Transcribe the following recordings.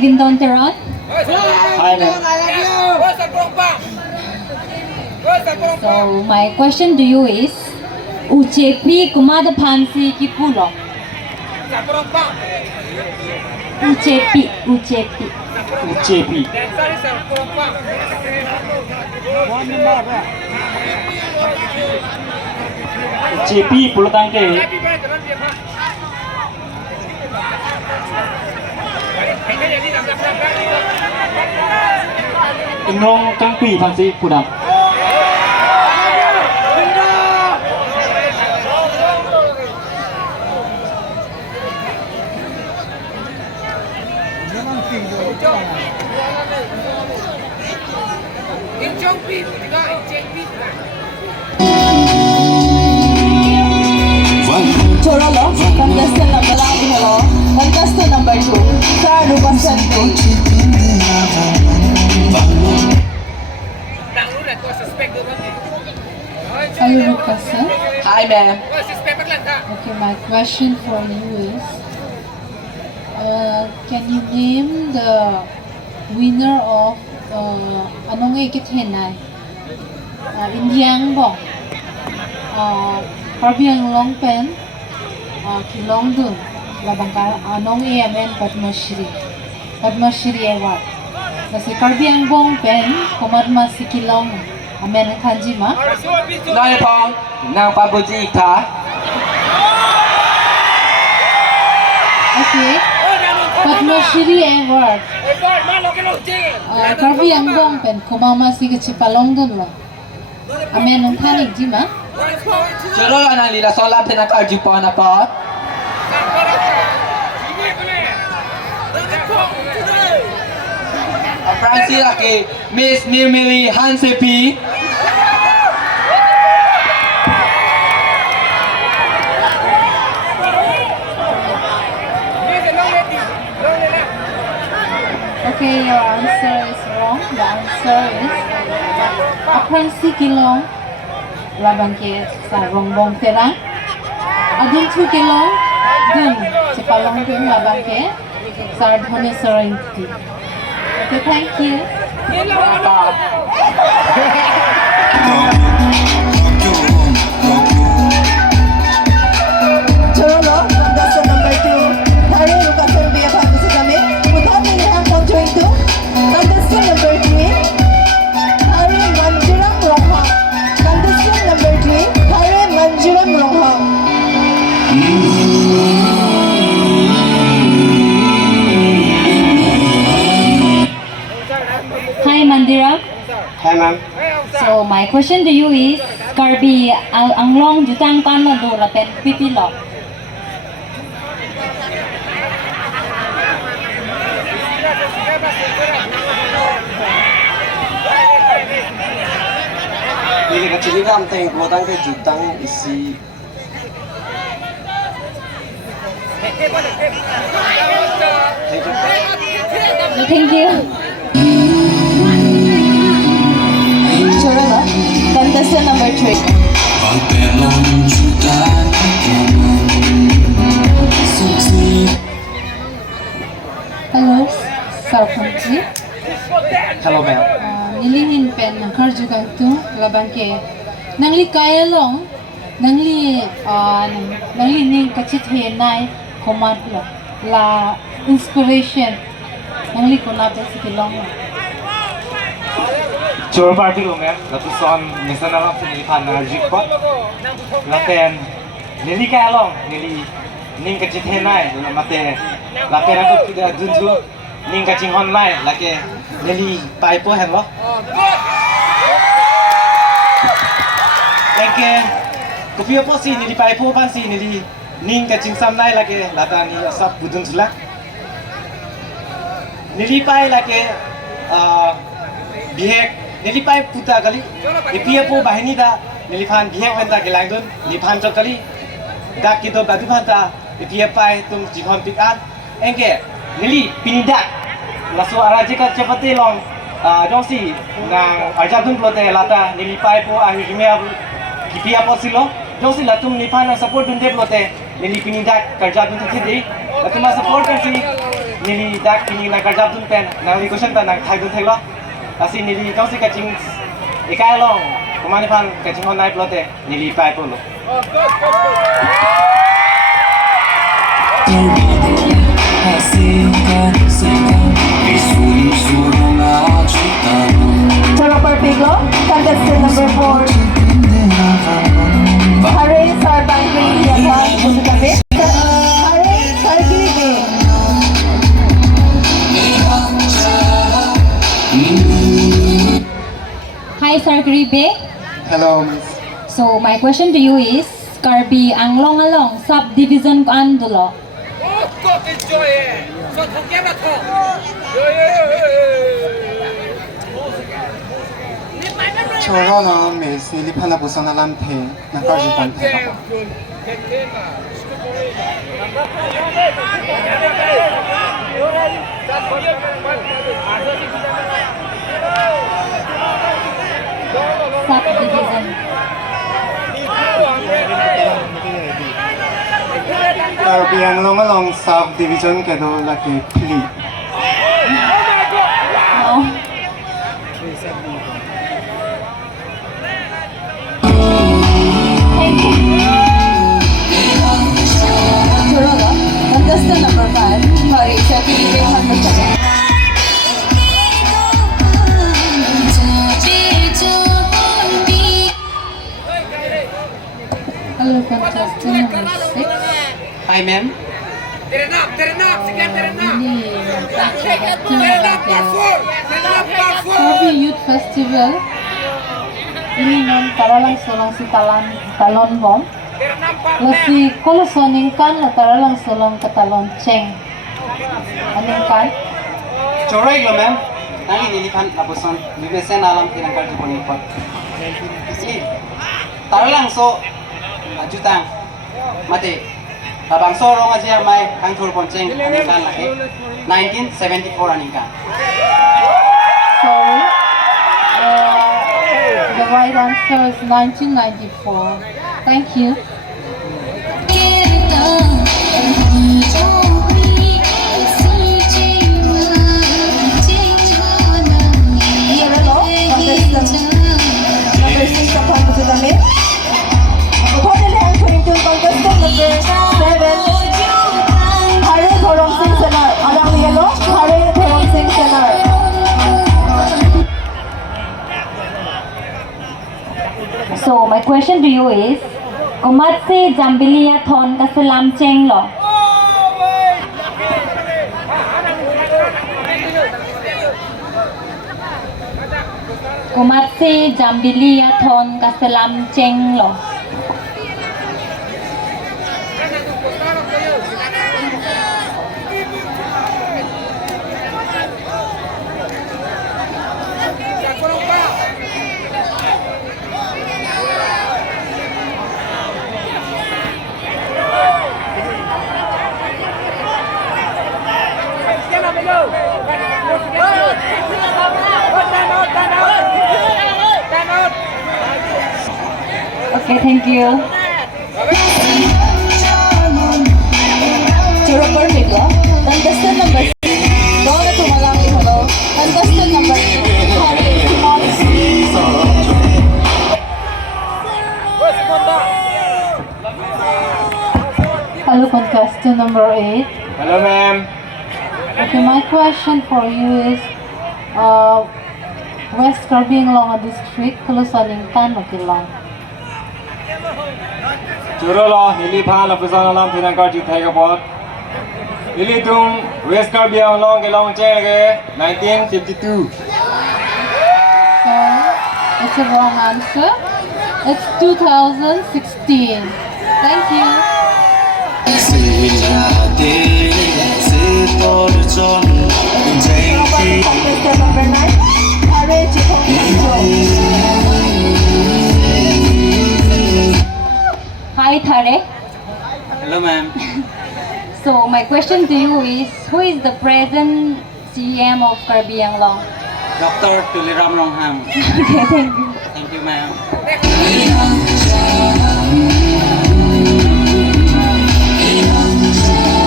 Vindonteron. Hi, ma'am. So my question to you is, UCP kumada pansi ki pulo? UCP. UCP. UCP pulo tangke. Inong kangpi pansi pudam. Chorolo, contestant number 1, hello. Contestant number 2, Karju Pasante. Hello, Lucas. Hi, ma'am. Okay, my question for you is, can you name the winner of anong ikithenay? Indiang bong, Karbiang long pen, Kilong dun, labangka anong AMN Padma Shri Award. Kasi Karbiang bong pen, kumadma si Kilong, amen ang kanji ma. Noy pong, nang pabuji ka. Okay, Padma Shri Award. Karbiang bong pen, kumama si Kachipalong dun lo. Amen ang kanig di ma. Chorolo anang lila solap na Karju po na po. Francis laki Miss Nimili Hansepi. Okay, your answer is wrong. The answer is Apransi Kilong laban ke sa Rongbong Terang. Adun 2 Kilong dun si Palong dun laban ke sa Ardhone Sorenti. Okay, thank you. Chorolo, contestant number 2, Karju Lukasan Biya Pagkusi kami. Putan ni ang conjoint 2. Contestant number 3, Karju Manjuram Rohang. Contestant number 3, Karju Manjuram Rohang. Hi Mandira. Hi, ma'am. So my question to you is, Karbi anglong jutang kan lo do laten pipilo. Ini kecil kan teng pulo tangke jutang isi. Thank you. Chorolo, contestant number 3. Hello, Sarpanji. Hello, ma'am. Nilingin pen ng Karju Gangtu laban ke nangli kaya long nangli ning kachit henay command la inspiration nangli ko na pe sikilong. Chor party lo, ma'am. Lalu son national of Nilipan Narjik po. Laten nili kaya long nili ning kachit henay mate laten ako tidak junju ning kaching online lake nili paipo hen lo. Lake kupio po si nili paipo pan si nili ning kaching samnai lake latani sab budun sula. Nili pai lake bihek nili pai puta kali ipia po bahini da nili pan bihek penta gelang dun nili pan chok kali dak kito badu panta ipia pai tum jikon pikan engke nili pinidak laso arajika cepati long jongsi nang arjadun plote lata nili pai po ahi himea kipia po silo jongsi latum nipan support dun de plote nili pinidak karjadun tu thidi latuma support kan si nili dak kini na karjap dun pen nang question ta nang thai dun thai lo asi nili kau si kaching ikai long kumani phan kaching hon nai plote nili pai polo Choro Perpigo, contestant number 4. Harin Sarbangri Yathan Musikabe. Harin Sargilibe. Hi, Sir Gribe. hello miss So my question to you is, Karbi ang long subdivision ko andulo. 저거는 미스 닐리파나 부산을 람페 나까지 본테가 Subdivision. 비앙 롱알롱 삽 디비전 게도 라키 필리 No. Choroga, contestant number 5. Harin Sargilibe Yathan Musikabe. Hello, contestant number 6. hi ma'am Karbi Youth Festival. Ini non taralang solong si talon bom. Lasi kolosoning kan la taralang solong katalon cheng. Aning kan? 저러이 그러면 나니 닐리판 나부산 미베센 알람 티랑까지 보니 것 따라랑소 아주당 마테 바방소 롱아지야 마이 강토르 본쟁 아닌간 라키 1974 아닌간 Sorry. The right answer is 1994. Thank you. Choroga, contestant number 6 Yathan Musikabe. Uthonin ang tuwing contestant number 7. Harin Thorong Singh Senar. Alang yellow, Harin Thorong Singh Senar. So my question to you is, kumat se jambiliya thon kasalam cheng lo. Kumat se jambiliya thon kasalam cheng lo. Okay, thank you. Choro Perpigo, contestant number 6. Doon na tumalang ihalo. Contestant number 2. Harin Simon. Hello, contestant number 8. hello ma'am Okay, my question for you is, West Karbi Anglong district, kolosoning kan makilong. Jurolo niliphan la pusan alam thinan karju thai ka bot nilitung west karbi anglong ke long che ke 1952 So, it's a wrong answer. It's 2016. Thank you. Contestant number 9. Harin Chitong Karju. Hi, Thare. Hello ma'am So my question to you is, who is the present CM of Karbi Anglong? Dr. Tuliram Rongham Okay, thank you. thank you ma'am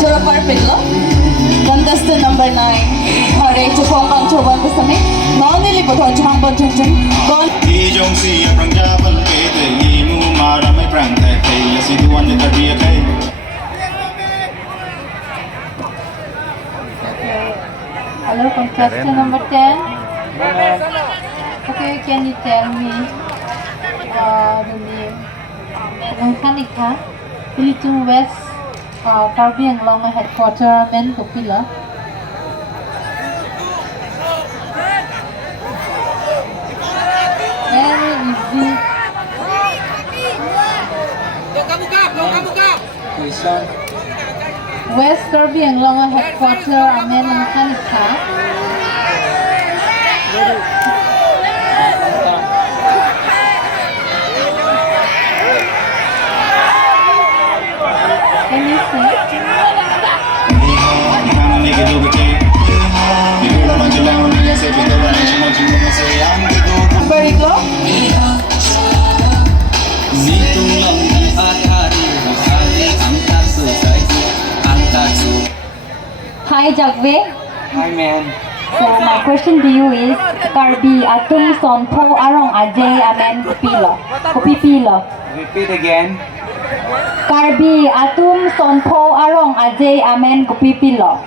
Choro Perpigo, contestant number 9 Hare Chupongkang Choban Kusame Nonili Bodho Changban Chungchung Bon Đi trong si prang ja ban ke te ni mu ma ra mai prang te te ya si duan ne ka ria kai. Hello, contestant number 10. Okay, can you tell me the name? Nongkanika, Pilitung West, Karbi Anglong headquarter, Men Kopila. Very easy. Question. West Karbi Anglong headquarter, Men Nongkanika. Can you say? Kana ne ke do ke te. Ni ro ma jala ni ya se pe do na chi mo chi mo se yang ke do. Very go Ni tu lam ni athari hali angka su sai angka su. Hi Jagve. Hi man. So my question to you is Karbi atum sonpo arong ajay amen kupilo. Kupipilo. Repeat again. Karbi atum sonpo arong ajay amen kupipilo.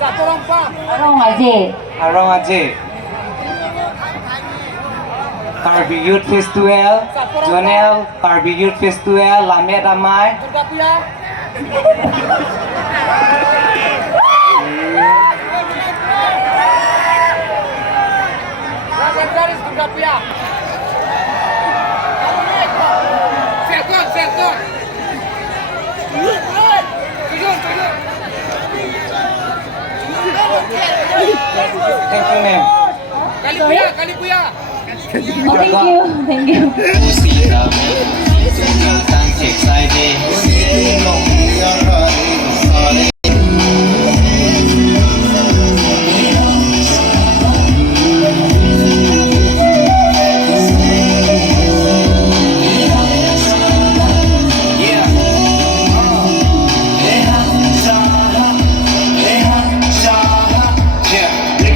Arong ajay. Arong aje. Karbi Youth Festival, Jonel, Karbi Youth Festival, Lamet Amai. Thank you, ma'am. Oh, thank you. Si ta me si tu sang tek sai de. Ni long ni ya ra ni sa le